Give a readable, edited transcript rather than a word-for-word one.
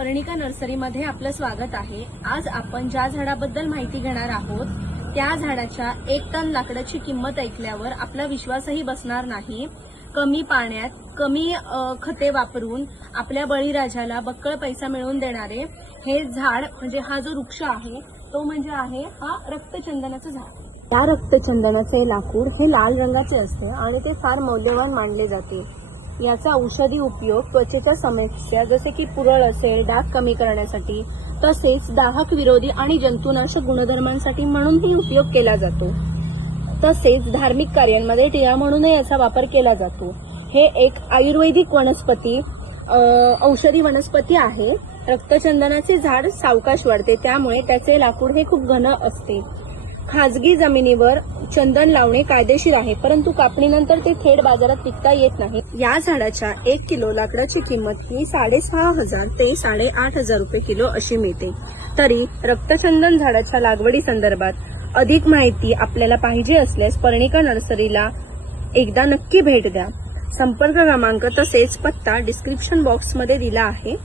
पर्णिका नर्सरीमध्ये आपलं स्वागत आहे। आज आपण ज्या झाडाबद्दल माहिती घेणार आहोत त्या झाडाच्या 1 टन लाकडाची किंमत ऐकल्यावर आपला विश्वासही बसणार नाही। कमी पाण्यात कमी खते वापरून आपल्या बळीराजाला बक्कळ पैसा मिळवून देणारे हे झाड म्हणजे हा जो वृक्ष आहे तो म्हणजे आहे हा रक्तचंदनाचं झाड। या रक्तचंदनाचे लाकूड हे लाल रंगाचे असते आणि ते फार मौल्यवान मानले जाते। याचा औषधी उपयोग त्वचेच्या समस्या जसे की पुरळ असेल डाग कमी करण्यासाठी तसेच दाहक विरोधी आणि जंतुनाशक गुणधर्मांसाठी म्हणूनही उपयोग केला जातो। तसेच धार्मिक कार्यांमध्ये टिळा म्हणूनही याचा वापर केला जातो। हे एक आयुर्वेदिक वनस्पती औषधी वनस्पती आहे। रक्तचंदनाचे झाड सावकाश वाढते त्यामुळे त्याचे लाकूड हे खूप घन असते। खाजगी जमिनीवर चंदन लावणे कायदेशीर आहे परंतु कापणीनंतर ते थेट बाजारात विकता येत नाही। या झाडाच्या 1 किलो लाकडाची किंमत ही 6,500 ते 8,500 रुपये किलो अशी मिळते। तरी रक्तचंदन झाडाच्या लागवडी संदर्भात अधिक माहिती आपल्याला पाहिजे असल्यास पर्णिका नर्सरीला एकदा नक्की भेट द्या। संपर्क क्रमांक तसेच पत्ता डिस्क्रिप्शन बॉक्स मध्ये दिला आहे।